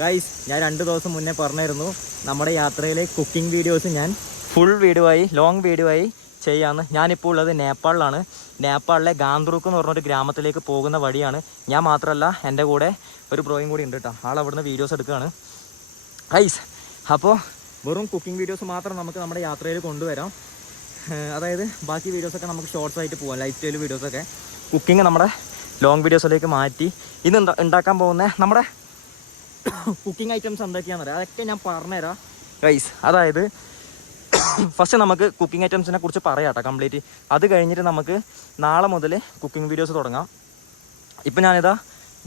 Guys ഞാൻ രണ്ട് ദിവസം മുന്നേ പറഞ്ഞിരുന്നു നമ്മുടെ യാത്രയിലെ കുക്കിംഗ് വീഡിയോസ് ഞാൻ ഫുൾ വീഡിയോ ആയി ലോങ് വീഡിയോ ആയി ചെയ്യാമെന്ന് ഞാനിപ്പോൾ ഉള്ളത് നേപ്പാളിലാണ്. നേപ്പാളിലെ ഗാന്ധ്രൂക്ക് എന്ന് പറഞ്ഞൊരു ഗ്രാമത്തിലേക്ക് പോകുന്ന വഴിയാണ്. ഞാൻ മാത്രമല്ല എന്റെ കൂടെ ഒരു ബ്രോയും കൂടി ഉണ്ട് കേട്ടോ ആൾ അവിടുന്ന് വീഡിയോസ് എടുക്കുകയാണ് ഗൈസ് അപ്പോൾ വെറും കുക്കിംഗ് വീഡിയോസ് മാത്രം നമുക്ക് നമ്മുടെ യാത്രയിൽ കൊണ്ടുവരാം. അതായത് ബാക്കി വീഡിയോസൊക്കെ നമുക്ക് ഷോർട്സ് ആയിട്ട് പോകാം ലൈഫ് സ്റ്റൈൽ വീഡിയോസൊക്കെ കുക്കിംഗ് നമ്മുടെ ലോങ് വീഡിയോസിലേക്ക് മാറ്റി. ഇന്ന് ഉണ്ടാ- ഉണ്ടാക്കാൻ പോകുന്ന നമ്മുടെ കുക്കിംഗ് ഐറ്റംസ് എന്തൊക്കെയാണെന്ന് അറിയാം അതൊക്കെ ഞാൻ പറഞ്ഞുതരാം. ഗൈസ് അതായത് ഫസ്റ്റ് നമുക്ക് കുക്കിംഗ് ഐറ്റംസിനെ കുറിച്ച് പറയാം കേട്ടോ കംപ്ലീറ്റ് അത് കഴിഞ്ഞിട്ട് നമുക്ക് നാളെ മുതൽ കുക്കിംഗ് വീഡിയോസ് തുടങ്ങാം. ഇപ്പം ഞാനിതാ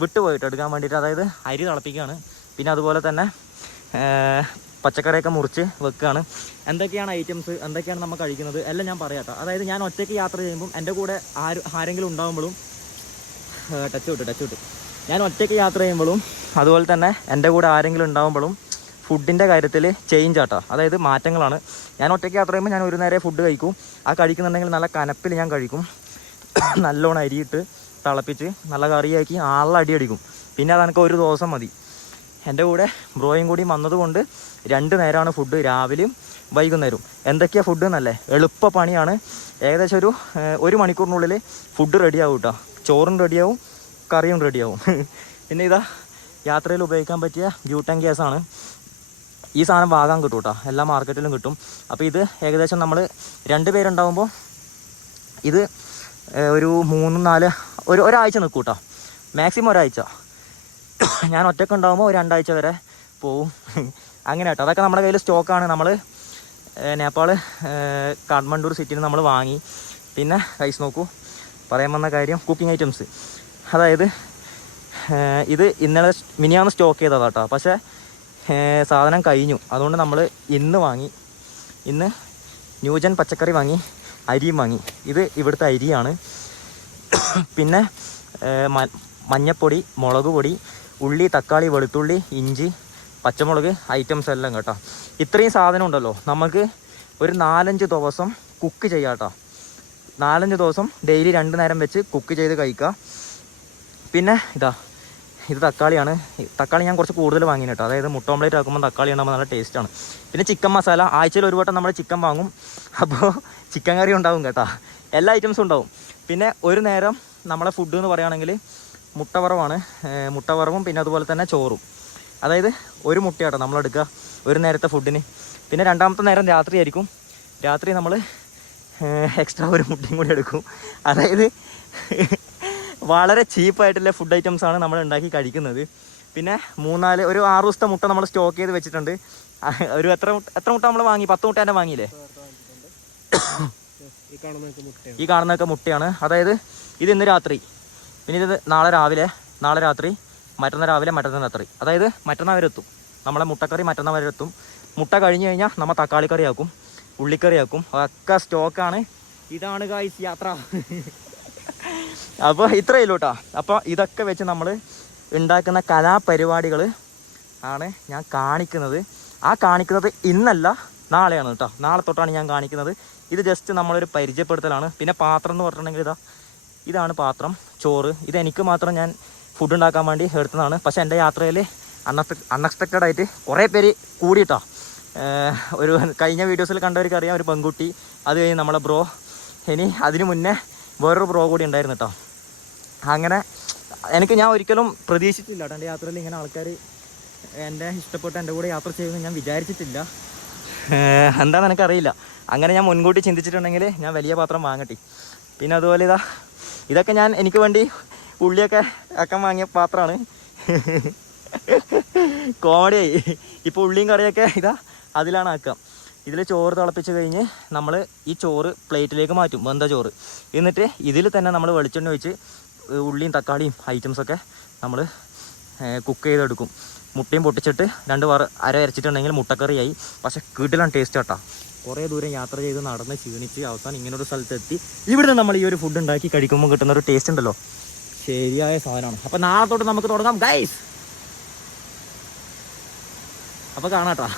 വിട്ടുപോയിട്ട് എടുക്കാൻ വേണ്ടിയിട്ട് അതായത് അരി തിളപ്പിക്കുകയാണ്. പിന്നെ അതുപോലെ തന്നെ പച്ചക്കറിയൊക്കെ മുറിച്ച് വെക്കുകയാണ്. എന്തൊക്കെയാണ് ഐറ്റംസ് എന്തൊക്കെയാണ് നമ്മൾ കഴിക്കുന്നത്? എല്ലാം ഞാൻ പറയാം കേട്ടോ അതായത് ഞാൻ ഒറ്റയ്ക്ക് യാത്ര ചെയ്യുമ്പം എന്റെ കൂടെ ആര് ആരെങ്കിലും ഉണ്ടാകുമ്പോഴും ടച്ച് വിട്ടു ടച്ച് വിട്ട് ഞാൻ ഒറ്റയ്ക്ക് യാത്ര ചെയ്യുമ്പോഴും അതുപോലെ തന്നെ എന്റെ കൂടെ ആരെങ്കിലും ഉണ്ടാകുമ്പോഴും ഫുഡിന്റെ കാര്യത്തിൽ ചേഞ്ച് ആട്ടോ. അതായത് മാറ്റങ്ങളാണ്. ഞാൻ ഒറ്റയ്ക്ക് യാത്ര ചെയ്യുമ്പോൾ ഞാൻ ഒരു നേരെ ഫുഡ് കഴിക്കും. ആ കഴിക്കുന്നുണ്ടെങ്കിൽ നല്ല കനപ്പിൽ ഞാൻ കഴിക്കും. നല്ലോണം അരിയിട്ട് തിളപ്പിച്ച് നല്ല കറിയാക്കി ആളെ അടി അടിക്കും പിന്നെ അതെനിക്ക് ഒരു ദിവസം മതി. എന്റെ കൂടെ ബ്രോയും കൂടി വന്നതുകൊണ്ട് രണ്ട് നേരമാണ് ഫുഡ് രാവിലെയും വൈകുന്നേരവും. എന്തൊക്കെയാണ് ഫുഡ് എന്നല്ലേ? എളുപ്പ പണിയാണ്. ഏകദേശം ഒരു ഒരു മണിക്കൂറിനുള്ളിൽ ഫുഡ് റെഡിയാവും കേട്ടോ ചോറും റെഡിയാവും കറിയും റെഡിയാവും. പിന്നെ ഇതാ യാത്രയിൽ ഉപയോഗിക്കാൻ പറ്റിയ ബ്യൂട്ടൻ ആണ്. ഈ സാധനം വാങ്ങാൻ കിട്ടും കേട്ടോ എല്ലാ മാർക്കറ്റിലും കിട്ടും. അപ്പോൾ ഇത് ഏകദേശം നമ്മൾ രണ്ട് പേരുണ്ടാകുമ്പോൾ ഇത് ഒരു മൂന്ന് നാല് ഒരു ഒരാഴ്ച നിൽക്കും കേട്ടോ മാക്സിമം ഒരാഴ്ച. ഞാൻ ഒറ്റയ്ക്ക് ഉണ്ടാകുമ്പോൾ രണ്ടാഴ്ച വരെ പോവും. അങ്ങനെ കേട്ടോ. അതൊക്കെ നമ്മുടെ കയ്യിൽ സ്റ്റോക്കാണ് നമ്മൾ നേപ്പാൾ കാഠ്മണ്ഡൂർ സിറ്റിയിൽ നമ്മൾ വാങ്ങി. പിന്നെ കൈസ് നോക്കൂ. പറയാൻ വന്ന കാര്യം കുക്കിംഗ് ഐറ്റംസ് അതായത് ഇത് ഇന്നലെ മിനിയാന്ന് സ്റ്റോക്ക് ചെയ്തതാണ് കേട്ടോ പക്ഷേ സാധനം കഴിഞ്ഞു. അതുകൊണ്ട് നമ്മൾ ഇന്ന് വാങ്ങി ഇന്ന് ന്യൂജൻ പച്ചക്കറി വാങ്ങി അരിയും വാങ്ങി. ഇത് ഇവിടുത്തെ അരിയാണ്. പിന്നെ മഞ്ഞപ്പൊടി മുളക് പൊടി ഉള്ളി തക്കാളി വെളുത്തുള്ളി ഇഞ്ചി പച്ചമുളക് ഐറ്റംസ് എല്ലാം കേട്ടോ. ഇത്രയും സാധനം ഉണ്ടല്ലോ. നമുക്ക് ഒരു നാലഞ്ച് ദിവസം കുക്ക് ചെയ്യാം കേട്ടോ. നാലഞ്ച് ദിവസം ഡെയിലി രണ്ട് നേരം വെച്ച് കുക്ക് ചെയ്ത് കഴിക്കുക പിന്നെ ഇതാ ഇത് തക്കാളിയാണ്. തക്കാളി ഞാൻ കുറച്ച് കൂടുതൽ വാങ്ങിന് കേട്ടോ. അതായത് മുട്ട ഓംലേറ്റ് ആക്കുമ്പോൾ തക്കാളി ഉണ്ടാകുമ്പോൾ നല്ല ടേസ്റ്റാണ് പിന്നെ ചിക്കൻ മസാല ആഴ്ചയിൽ ഒരു വട്ടം നമ്മൾ ചിക്കൻ വാങ്ങും. അപ്പോൾ ചിക്കൻ കറി ഉണ്ടാവും കേട്ടോ. എല്ലാ ഐറ്റംസും ഉണ്ടാവും. പിന്നെ ഒരു നേരം നമ്മളെ ഫുഡ് എന്ന് പറയുകയാണെങ്കിൽ മുട്ടവറവാണ് മുട്ടവറവും പിന്നെ അതുപോലെ തന്നെ ചോറും. അതായത് ഒരു മുട്ടയാട്ടോ നമ്മളെടുക്കുക ഒരു നേരത്തെ ഫുഡിന് പിന്നെ രണ്ടാമത്തെ നേരം രാത്രി ആയിരിക്കും. രാത്രി നമ്മൾ എക്സ്ട്രാ ഒരു മുട്ടയും കൂടി എടുക്കും. അതായത് വളരെ ചീപ്പായിട്ടുള്ള ഫുഡ് ഐറ്റംസ് ആണ് നമ്മൾ ഉണ്ടാക്കി കഴിക്കുന്നത്. പിന്നെ മൂന്നാൽ ഒരു ആറു ദിവസത്തെ മുട്ട നമ്മൾ സ്റ്റോക്ക് ചെയ്ത് വെച്ചിട്ടുണ്ട്. ഒരു എത്ര മുട്ട എത്ര മുട്ട നമ്മൾ വാങ്ങി? പത്ത് മുട്ട തന്നെ വാങ്ങിയില്ലേ? ഈ കാണുന്നതൊക്കെ മുട്ടയാണ്. അതായത് ഇത് ഇന്ന് രാത്രി. പിന്നെ ഇത് നാളെ രാവിലെ നാളെ രാത്രി മറ്റന്നാൾ രാവിലെ മറ്റന്നാൾ രാത്രി. അതായത് മറ്റന്നാൾ വരെ എത്തും. നമ്മളെ മുട്ടക്കറി മറ്റന്നാൾ വരെ എത്തും. മുട്ട കഴിഞ്ഞ് കഴിഞ്ഞാൽ നമ്മൾ തക്കാളിക്കറിയാക്കും ഉള്ളിക്കറിയാക്കും. അതൊക്കെ സ്റ്റോക്കാണ് ഇതാണ് ഗായ്സ് യാത്ര. അപ്പോൾ ഇത്രയേ ഉള്ളൂ കേട്ടോ അപ്പോൾ ഇതൊക്കെ വെച്ച് നമ്മൾ ഉണ്ടാക്കുന്ന കലാപരിപാടികൾ ആണ് ഞാൻ കാണിക്കുന്നത്. ആ കാണിക്കുന്നത് ഇന്നല്ല നാളെയാണ് കേട്ടോ നാളെ തൊട്ടാണ് ഞാൻ കാണിക്കുന്നത്. ഇത് ജസ്റ്റ് നമ്മളൊരു പരിചയപ്പെടുത്തലാണ്. പിന്നെ പാത്രം എന്ന് പറഞ്ഞിട്ടുണ്ടെങ്കിൽ ഇതാ ഇതാണ് പാത്രം ചോറ്. ഇത് എനിക്ക് മാത്രം ഞാൻ ഫുഡ് ഉണ്ടാക്കാൻ വേണ്ടി എടുത്തതാണ്. പക്ഷേ എന്റെ യാത്രയിൽ അൺഎക്സ്പെക്ട് അൺഎക്സ്പെക്റ്റഡ് ആയിട്ട് കുറേ പേര് കൂടിയിട്ടോ ഒരു കഴിഞ്ഞ വീഡിയോസിൽ കണ്ടവർക്ക് അറിയാം ഒരു പെൺകുട്ടി അത് കഴിഞ്ഞ് നമ്മളെ ബ്രോ ഇനി അതിനു മുന്നേ വേറൊരു ബ്രോ കൂടി ഉണ്ടായിരുന്നു കേട്ടോ അങ്ങനെ എനിക്ക് ഞാൻ ഒരിക്കലും പ്രതീക്ഷിച്ചില്ല കേട്ടോ എന്റെ യാത്രയിൽ ഇങ്ങനെ ആൾക്കാർ എന്റെ ഇഷ്ടപ്പെട്ട എന്റെ കൂടെ യാത്ര ചെയ്യുമെന്ന് ഞാൻ വിചാരിച്ചിട്ടില്ല. എന്താണെന്ന് എനിക്കറിയില്ല അങ്ങനെ ഞാൻ മുൻകൂട്ടി ചിന്തിച്ചിട്ടുണ്ടെങ്കിൽ ഞാൻ വലിയ പാത്രം വാങ്ങട്ടി. പിന്നെ അതുപോലെ ഇതാ ഇതൊക്കെ ഞാൻ എനിക്ക് വേണ്ടി ഉള്ളിയൊക്കെ അക്കം വാങ്ങിയ പാത്രമാണ്. കോമഡിയായി ഇപ്പോൾ ഉള്ളിയും കറിയൊക്കെ ഇതാ അതിലാണ് ആക്കാം ഇതിൽ ചോറ് തിളപ്പിച്ച് കഴിഞ്ഞ് നമ്മൾ ഈ ചോറ് പ്ലേറ്റിലേക്ക് മാറ്റും. വെന്ത ചോറ്. എന്നിട്ട് ഇതിൽ തന്നെ നമ്മൾ വെളിച്ചെണ്ണ ഒഴിച്ച് ഉള്ളിയും തക്കാളിയും ഐറ്റംസൊക്കെ നമ്മൾ കുക്ക് ചെയ്തെടുക്കും. മുട്ടയും പൊട്ടിച്ചിട്ട് രണ്ട് വറ അര അരച്ചിട്ടുണ്ടെങ്കിൽ മുട്ടക്കറിയായി. പക്ഷെ കിടിലാണ് ടേസ്റ്റ് കേട്ടോ കുറേ ദൂരം യാത്ര ചെയ്ത് നടന്ന് ക്ഷീണിച്ച് അവസാനം ഇങ്ങനൊരു സ്ഥലത്തെത്തി. ഇവിടുന്ന് നമ്മൾ ഈ ഒരു ഫുഡ് ഉണ്ടാക്കി കഴിക്കുമ്പോൾ കിട്ടുന്ന ഒരു ടേസ്റ്റ് ഉണ്ടല്ലോ. ശരിയായ സാധനമാണ്. അപ്പം നാളെ തൊട്ട് നമുക്ക് തുടങ്ങാം ഗൈസ് അപ്പോൾ കാണാട്ടാ.